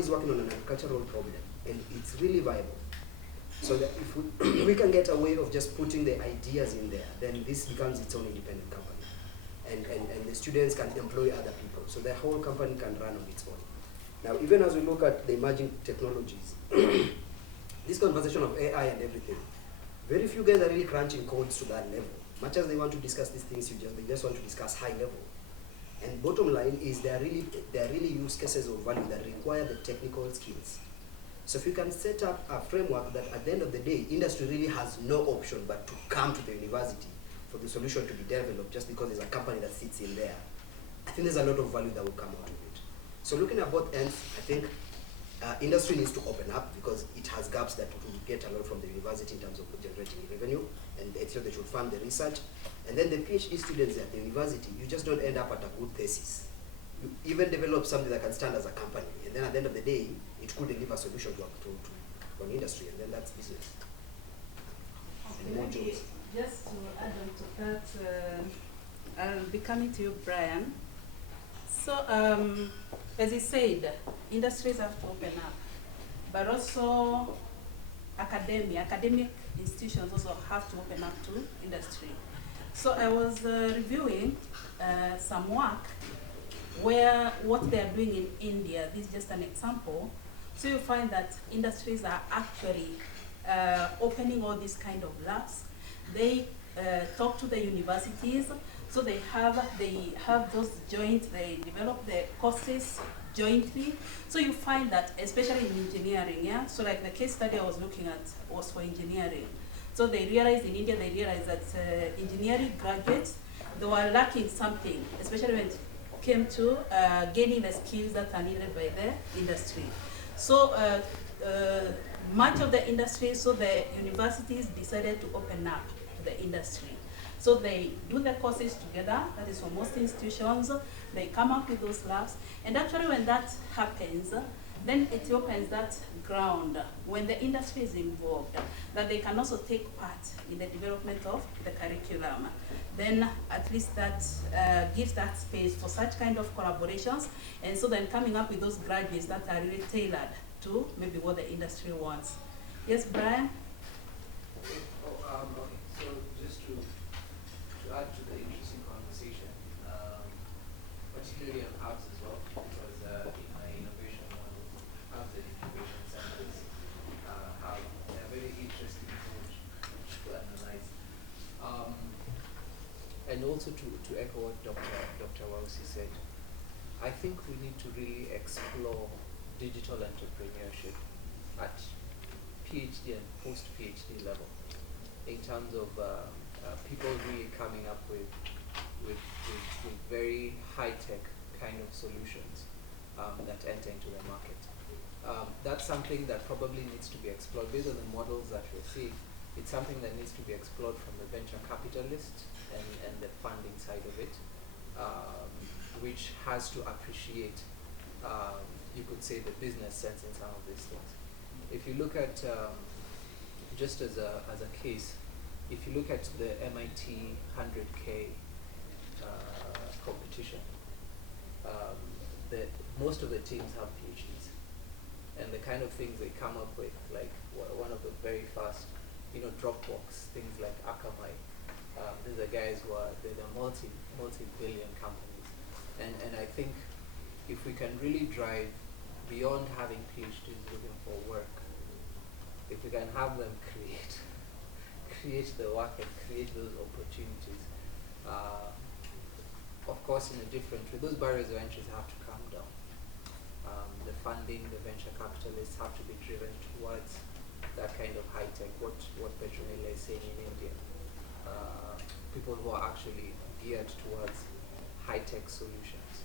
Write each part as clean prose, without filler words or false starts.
is working on an agricultural problem, and it's really viable. So that if we can get a way of just putting the ideas in there, then this becomes its own independent company. And the students can employ other people. So the whole company can run on its own. Now, even as we look at the emerging technologies, this conversation of AI and everything, very few guys are really crunching codes to that level. Much as they want to discuss these things, they just want to discuss high level. And bottom line is there are really use cases of value that require the technical skills. So if you can set up a framework that at the end of the day, industry really has no option but to come to the university for the solution to be developed just because there's a company that sits in there, I think there's a lot of value that will come out of it. So looking at both ends, I think industry needs to open up because it has gaps that will get a lot from the university in terms of generating revenue, and so they should fund the research. And then the PhD students at the university, you just don't end up at a good thesis. You even develop something that can stand as a company, and then at the end of the day, it could deliver a solution to an industry, and then that's business. And more jobs. Just to add on to that, I'll be coming to you, Brian. So, as you said, industries have to open up, but also academic institutions also have to open up to industry. So I was reviewing some work where what they are doing in India, this is just an example. So you find that industries are actually opening all these kind of labs. They talk to the universities, so they have those joint, they develop the courses jointly. So you find that, especially in engineering, yeah? So like the case study I was looking at was for engineering. So they realized in India, that engineering graduates, they were lacking something, especially when it came to gaining the skills that are needed by the industry. So much of the industry, so the universities decided to open up to the industry. So they do the courses together, that is for most institutions, they come up with those labs, and actually when that happens, then it opens that ground when the industry is involved, that they can also take part in the development of the curriculum. Then at least that gives that space for such kind of collaborations, and so then coming up with those graduates that are really tailored to maybe what the industry wants. Yes, Brian? Okay, so just to add to the interesting conversation, particularly on hubs as well, because in my innovation model, hubs and incubation centers have a very interesting approach to analyze. And also to echo what Dr. Wausi said, I think we need to really explore digital entrepreneurship at PhD and post-PhD level in terms of people really coming up with very high-tech kind of solutions that enter into the market. That's something that probably needs to be explored based on the models that we're seeing. It's something that needs to be explored from the venture capitalist and the funding side of it, which has to appreciate, you could say, the business sense in some of these things. If you look at, just as a case, if you look at the MIT 100K competition, most of the teams have PhDs, and the kind of things they come up with, like one of the very first, Dropbox, things like Akamai. These are guys who are they're multi-billion companies, and I think if we can really drive beyond having PhDs looking for work, if we can have them create the work and create those opportunities, of course in a different way, those barriers of entry have to come down. The funding, the venture capitalists have to be driven towards that kind of high tech, what Petronella is saying in India. People who are actually geared towards high tech solutions.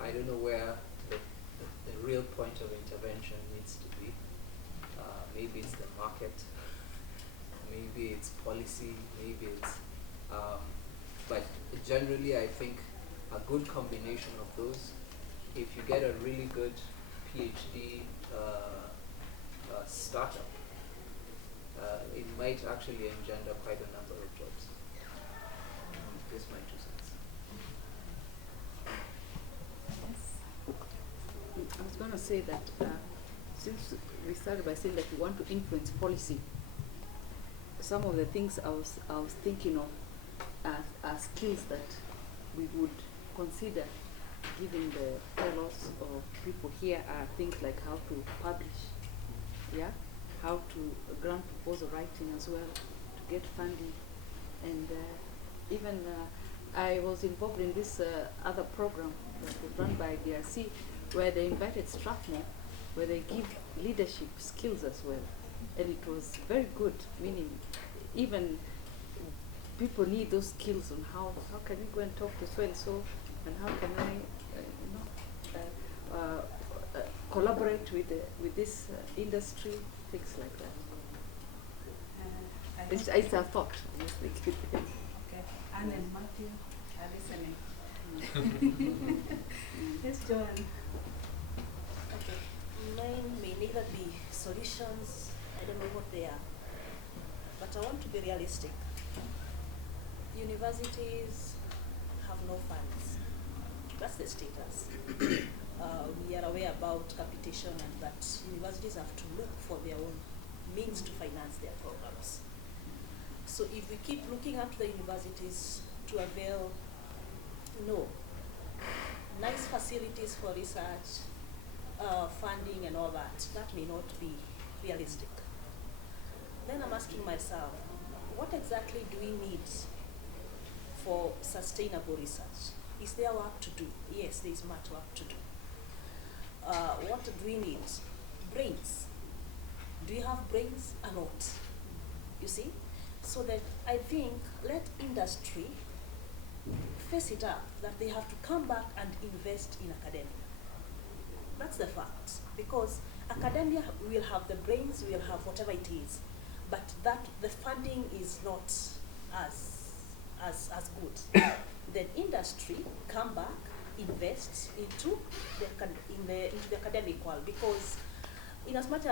I don't know where the real point of intervention needs to be. Maybe it's the market, maybe it's policy, maybe it's, but generally I think a good combination of those, if you get a really good PhD startup, it might actually engender quite a number of jobs. Just my 2 cents. Yes. I was going to say that since we started by saying that we want to influence policy, some of the things I was thinking of as skills that we would consider giving the fellows or people here are things like how to publish, yeah, how to grant proposal writing as well, to get funding, and even I was involved in this other program that was run by IDRC, where they invited Strathmore, where they give leadership skills as well, and it was very good. Meaning, even people need those skills on how can we go and talk to so and so, and how can I, collaborate with this industry, things like that. It's a thought. Okay, Anne and Matthew are listening. Yes, Joanne. Okay, mine may neither be solutions, I don't know what they are, but I want to be realistic. Universities have no funds. That's the status. We are aware about capitation and that universities have to look for their own means to finance their programs. So if we keep looking up to the universities to avail, nice facilities for research, funding and all that, that may not be realistic. Then I'm asking myself, what exactly do we need for sustainable research? Is there work to do? Yes, there is much work to do. What do we need? Brains. Do you have brains or not? You see? So that I think let industry face it up that they have to come back and invest in academia. That's the fact. Because academia will have the brains, will have whatever it is, but that the funding is not as good. Then industry come back, invest into the academic world, because in as much as